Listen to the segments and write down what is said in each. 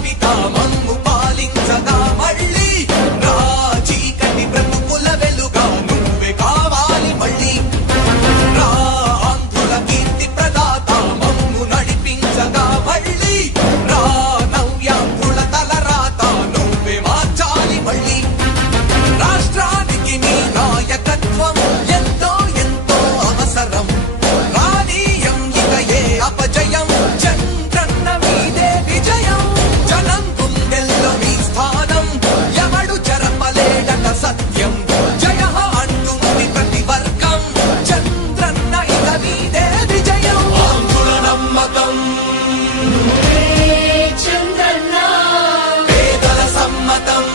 భవిత మమ్ము పాలించగా మళ్ళీ రా చీకటి బ్రతుకుల వెలుగా నువ్వే కావాలి మళ్ళీ రా ఆంధ్రుల కీర్తి ప్రదాత మమ్ము నడిపించగా మళ్ళీ రా నవ్యాంధ్రుల తలరాత నువ్వే మార్చాలి మళ్ళీ రాష్ట్రానికి నీ నాయకత్వం ఎంతో ఎంతో అవసరం రానీయం ఇక ఏ అపజయం చంద్రన్న మీదే విజయం జనం గుండెల్లో మీ స్థానం ఎవడు చెరపలేడట సత్యం జయ అంటుంది ప్రతి వర్గం చంద్రన్న ఇక మీదే విజయం ఆంధ్రుల నమ్మకం చంద్రన్న పేదల సమ్మతం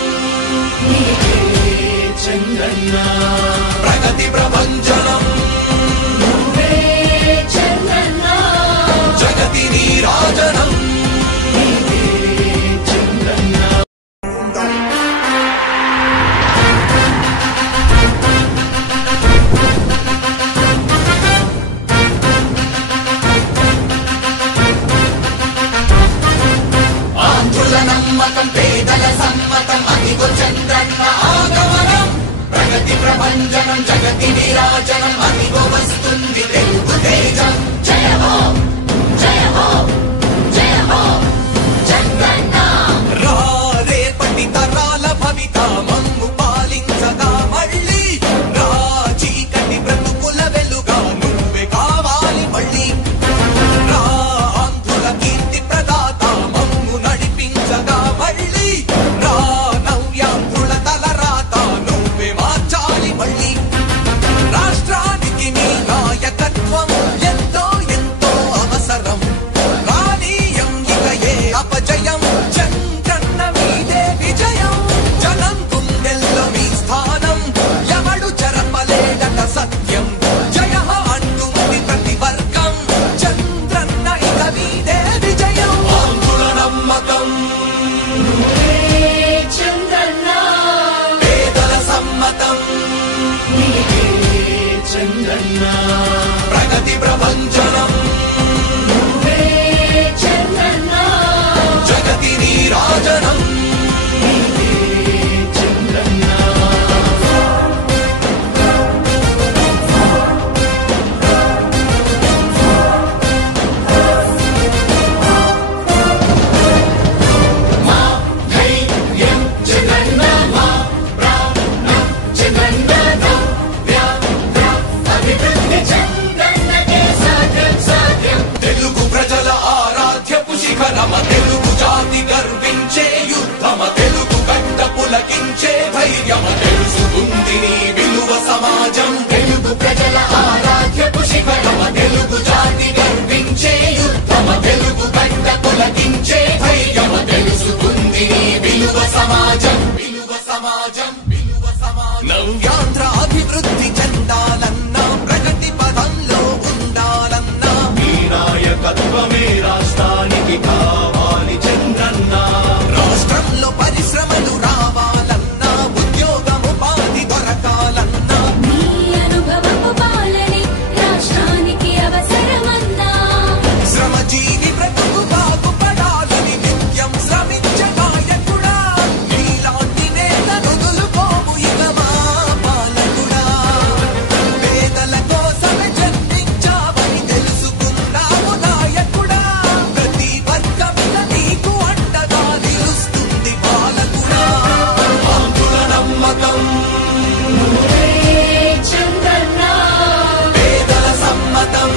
చంద్రన్న ప్రగతి ప్రభంజనం చంద్రన్న జగతి నీరాజనం చంద్రన్న ఆంధ్రుల నమ్మకం పేదల సమ్మతం అదిగో చంద్రన్న ఆగమనం ప్రగతి ప్రభంజనం జగతి నీరాజనం అదిగో వస్తుంది తెలుగు తేజం జయ హో జయ హో జయ హో చంద్రన్న రా రేపటి తరాల భవిత మమ్ము పాలించగా మళ్ళీ రా చీకటి బ్రతుకుల వెలుగా నువ్వే కావాలి మళ్ళీ రా ఆంధ్రుల కీర్తి ప్రదాత మమ్ము నడిపించగా మళ్ళీ రా నవ్యాంధ్రుల తలరాత నువ్వే మార్చాలి మళ్ళీ రాష్ట్రానికి నీ నాయకత్వం ఎంతో ఎంతో అవసరం రానీయం ఇక ఏ అపజయం చంద్రన్న మీదే విజయం జనం గుండెల్లో మీ స్థానం ఎవడు చెరపలేడట సత్యం జయ అంటుంది ప్రతి వర్గం చంద్రన్న ఇక మీదే విజయం ఆంధ్రుల నమ్మకం చంద్రన్న పేదల సమ్మతం చంద్రన్న ప్రగతి ప్రభంజనం చంద్రన్న జగతి నీరాజనం చంద్రన్న మా ధైర్యం చంద్రన్న మా ప్రాణం చంద్రన్న అభివృద్ధి చంద్రన్నకే సాధ్యం సాధ్యం తెలుగు ప్రజల ఆరాధ్యపు శిఖరమ తెలుగు జాతి గర్వించే యుద్ధమ తెలుగు గడ్డ పులకించే ధైర్యమ తెలుసుకుంది నీ విలువ సమాజం తెలుగు ప్రజల ఆరాధ్యపు శిఖరమ తెలుగు జాతి గర్వించే యుద్ధమ తెలుగు గడ్డ పులకించే ధైర్యమ తెలుసుకుంది నీ విలువ సమాజం విలువ సమాజం విలువ సమాజం నవ్యాంధ్ర అభివృద్ధి చెందాలన్నా ప్రగతి పదంలో ఉండాలన్నా నీ నాయకత్వమే రాష్ట్రానికి కావాలి చంద్రన్న రాష్ట్రంలో పరిశ్రమలు రావాలన్నా ఉద్యోగం ఉపాధి దొరకాలన్నా నీ అనుభవపు పాలనే రాష్ట్రానికి అవసరమన్నా శ్రమజీవి బ్రతుకు బాగుపడాలని నిత్యం శ్రమించే నాయకుడా నీలాంటి నేత నుదులుకోవు ఇక మా పాలకుడా పేదల కోసమే జన్మించావని తెలుసుకున్నావు నాయకుడా ప్రతి వర్గమిక నీకు అండగా నిలుస్తుంది పాలకుడా ఆంధ్రుల నమ్మకం చంద్రన్న పేదల సమ్మతం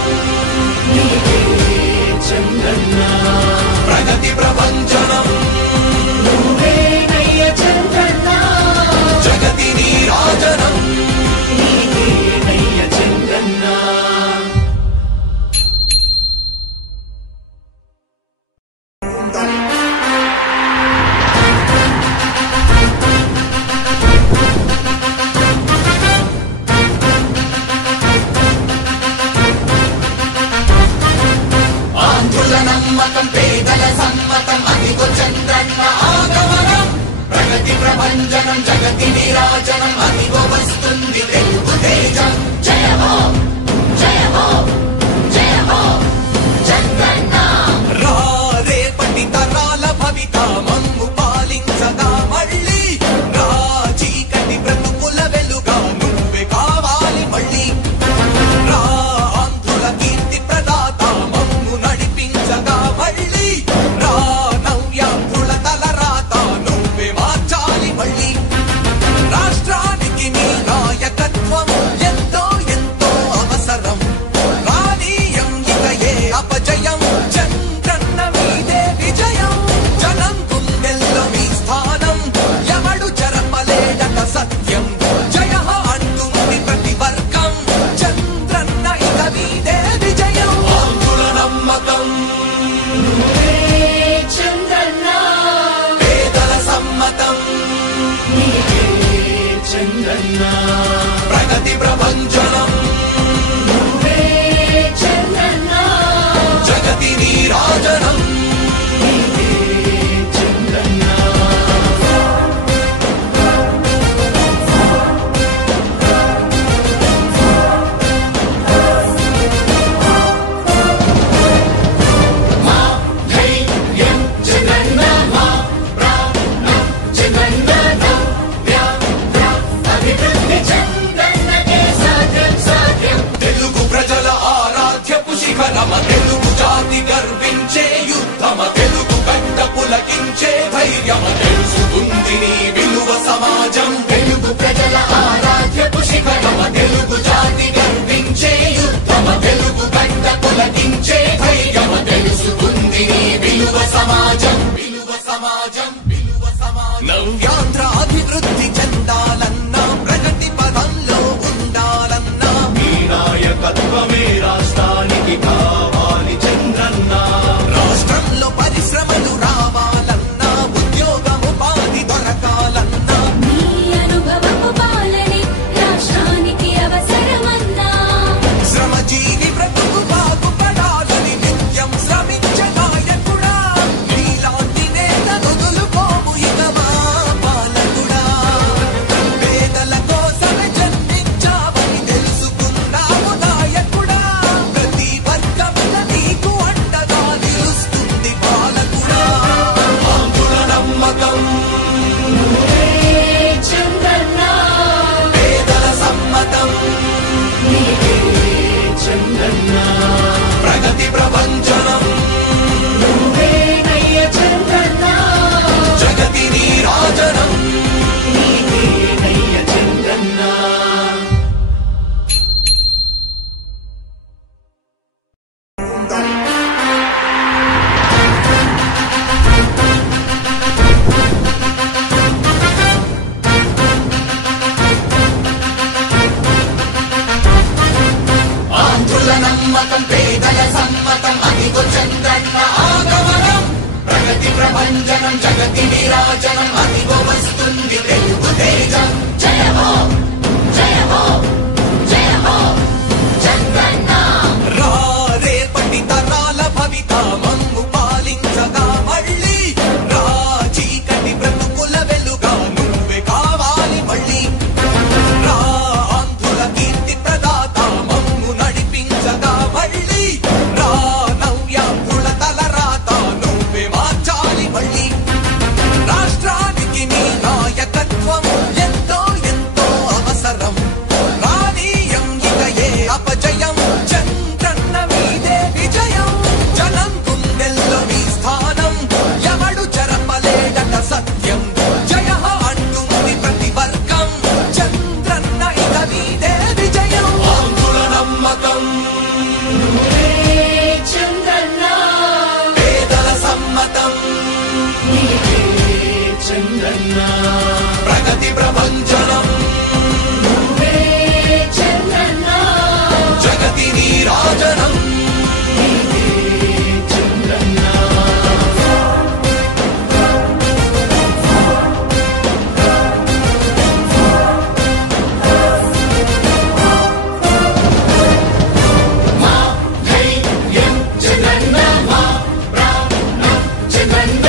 చంద్రన్న ప్రగతి ప్రభంజనం నువ్వేనయ్య చంద్రన్న జగతి నీరాజనం నీవేనయ్య చంద్రన్న ఆంధ్రుల నమ్మకం పేదల సమ్మతం అదిగో చంద్రన్న ఆగమనం ప్రగతి ప్రభంజనం జగతి నీరాజనం అదిగో వస్తుంది తెలుగు తేజం జయ హో జయ హో జయ హో చంద్రన్న రా రేపటి తరా ప్రభంజనం జగతి నీరాజనం అదిగో వస్తుంది తెలుగు తేజం జయ హో జయ హో జయ హో చంద్రన్న రా రేపటి తరాల భవిత మమ్ము పాలించగా మళ్ళీ రా చీకటి బ్రతుకుల వెలుగా నువ్వే కావాలి మళ్ళీ రా ఆంధ్రుల కీర్తి ప్రదాత మమ్ము నడిపించగా మళ్ళీ రా నవ్యాంధ్రుల తలరాత నువ్వే మార్చాలి మళ్ళీ రాష్ట్రానికి నీ నాయకత్వం ఎంతో ఎంతో అవసరం రానీయం ఇక ఏ అపజయం చంద్రన్న మీదే విజయం జనం గుండెల్లో మీ స్థానం ఎవడు చెరపలేడట సత్యం జయ అంటుంది ప్రతి వర్గం చంద్రన్న ఇక మీదే విజయం ఆంధ్రుల నమ్మకం చంద్రన్న పేదల సమ్మతం చంద్రన్న ప్రగతి ప్రభంజనం చంద్రన్న జగతి నీరాజనం చంద్రన్న మా ధైర్యం చంద్రన్న మా ప్రాణం చంద్రన్న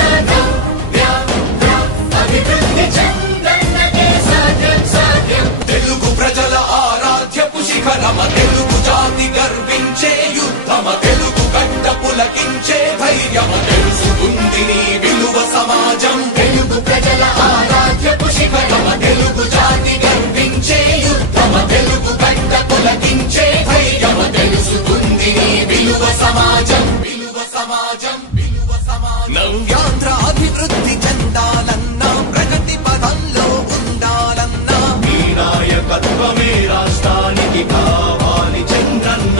అభివృద్ధి చంద్రన్నకే సాధ్యం సాధ్యం తెలుగు ప్రజల ఆరాధ్యపు శిఖరమ తెలుగు జాతి గర్వించే యుద్ధమ తెలుగు గడ్డ పులకించే ధైర్యమ తెలుసుకుంది నీ విలువ సమాజం తెలుగు ప్రజల ఆరాధ్యపు శిఖరమ తెలుగు జాతి గర్వించే యుద్ధమ తెలుగు గడ్డ పులకించే ధైర్యమ తెలుసుకుంది నీ విలువ సమాజం విలువ సమాజం విలువ సమాజం నవ్యాంధ్ర అభివృద్ధి చెందాలన్నా ప్రగతి పదంలో ఉండాలన్నా నీ నాయకత్వమే రాష్ట్రానికి కావాలి చంద్రన్న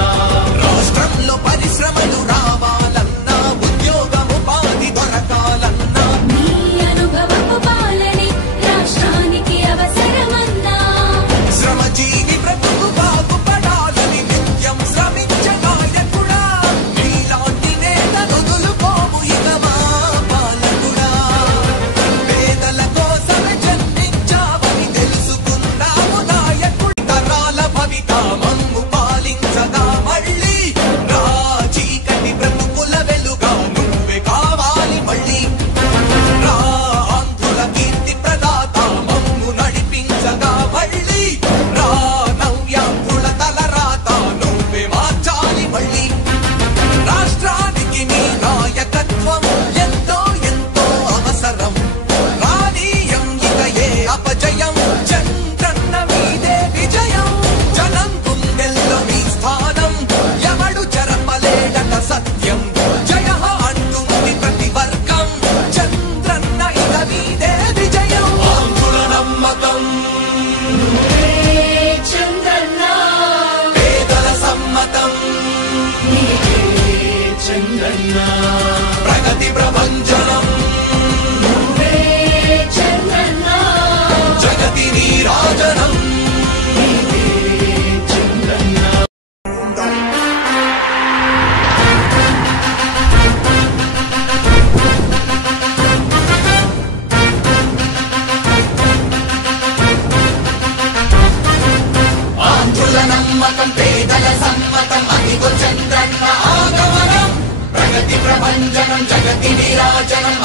రాష్ట్రంలో పరిశ్రమలు రావాలన్నా ఉద్యోగం ఉపాధి దొరకాలన్నా నీ అనుభవపు పాలనే రాష్ట్రానికి అవసరమన్నా శ్రమజీవి బ్రతుకు బాగుపడాలని నిత్యం శ్రమించే నాయకుడా నీలాంటి నేత వదులుకోము ఇక మా పాలకుడా పేదల కోసమే జన్మించావని తెలుసుకున్నాము నాయకుడి తరాల భవిత మమ్ము పాలించగా మళ్ళీ రా చీకటి బ్రతుకుల వెలుగా నువ్వే కావాలి మళ్ళీ రా ఆంధ్రుల కీర్తి ప్రదాత మమ్ము నడిపించగా మళ్ళీ రా నవ్యాంధ్రుల తలరాత నువ్వే మార్చాలి మళ్ళీ రాష్ట్రానికి నీ నాయకత్వం ఎంతో ఎంతో అవసరం రానీయం ఇక ఏ అపజయం చంద్రన్న మీదే విజయం జనం గుండెల్లో మీ స్థానం ఎవడు చెరపలేడట సత్యం జయ అంటుంది ప్రతి వర్గం చంద్రన్న ఇక మీదే విజయం ఆంధ్రుల నమ్మకం చంద్రన్న పేదల సమ్మతం చంద్రన్న ప్రగతి ప్రభంజనం చంద్రన్న జగతి నీరాజనం చంద్రన్న ఆంధ్రుల నమ్మకం పేదల సమ్మతం అదిగో చంద్రన్న ఆగమనం ప్రగతి ప్రభంజనం జగతి నీరాజనం